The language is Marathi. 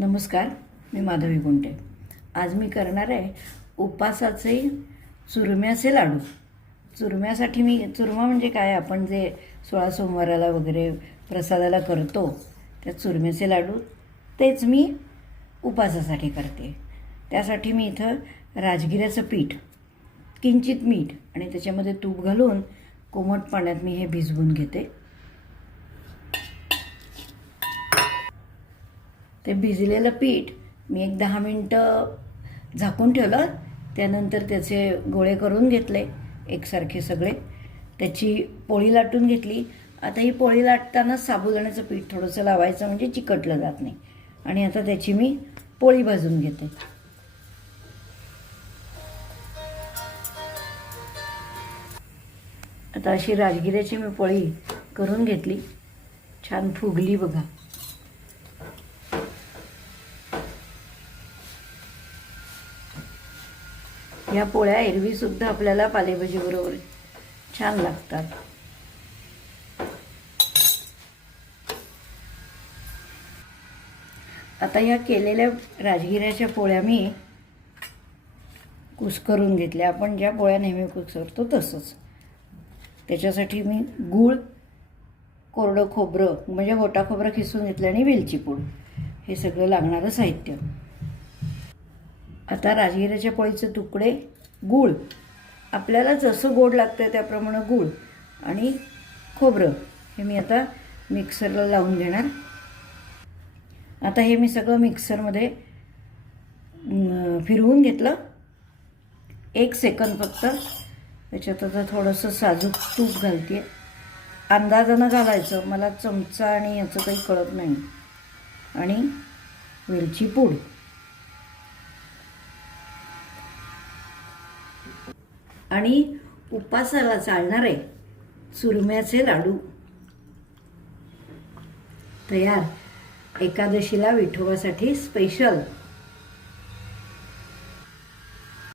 नमस्कार, मी माधवी गुंटे। आज मी करणार आहे उपासाचे चुरम्याचे लाडू। चुरम्यासाठी चुरमा म्हणजे काय, आपण जे 16 सोमवाराला वगैरे प्रसादाला करतो त्या चुरम्याचे लाडू, तेच मी उपासासाठी करते। त्यासाठी मी इथं राजगिऱ्याचं पीठ, किंचित मीठ आणि त्याच्यामध्ये तूप घालून कोमट पाण्यात मी हे भिजवून घेते। ते भिजलेलं पीठ मी एक 10 मिनटं झाकून ठेवलं। त्यानंतर त्याचे गोळे करून घेतले एकसारखे सगळे। त्याची पोळी लाटून घेतली। आता ही पोळी लाटताना साबुदाण्याचं पीठ थोडंसं लावायचं म्हणजे चिकटलं जात नाही। आणि आता त्याची मी पोळी भाजून घेते। आता अशी राजगिऱ्याची मी पोळी करून घेतली, छान फुगली बघा। या पोळ्या एरवी सुद्धा आपल्याला पालेभाजी बरोबर छान लागतात। आता या केलेल्या राजगिऱ्याच्या पोळ्या मी कुस्करून घेतल्या। आपण ज्या पोळ्या नेहमी कुस्करतो तसंच। त्याच्यासाठी मी गूळ, कोरडं खोबरं म्हणजे गोटा खोबरं खिसून घेतलं आणि वेलची पूड, हे सगळं लागणारं साहित्य। आता राजगिऱ्याच्या पोळीचे तुकडे, गूळ, आपल्याला जसं गोड लागतं त्याप्रमाणे गूळ आणि खोबरं हे मी आता मिक्सरला लावून घेणार। आता हे मी सगळं मिक्सरमध्ये फिरवून घेतलं। 1 सेकंद फक्त। त्याच्यात आता थोडंसं साजूक तूप घालते, अंदाजानं घालायचं, मला चमचा आणि याचं काही कळत नाही। आणि वेलची पूड आणि उपासाला चालणारे चुरम्याचे लाडू तयार। एकादशीला विठोबासाठी स्पेशल।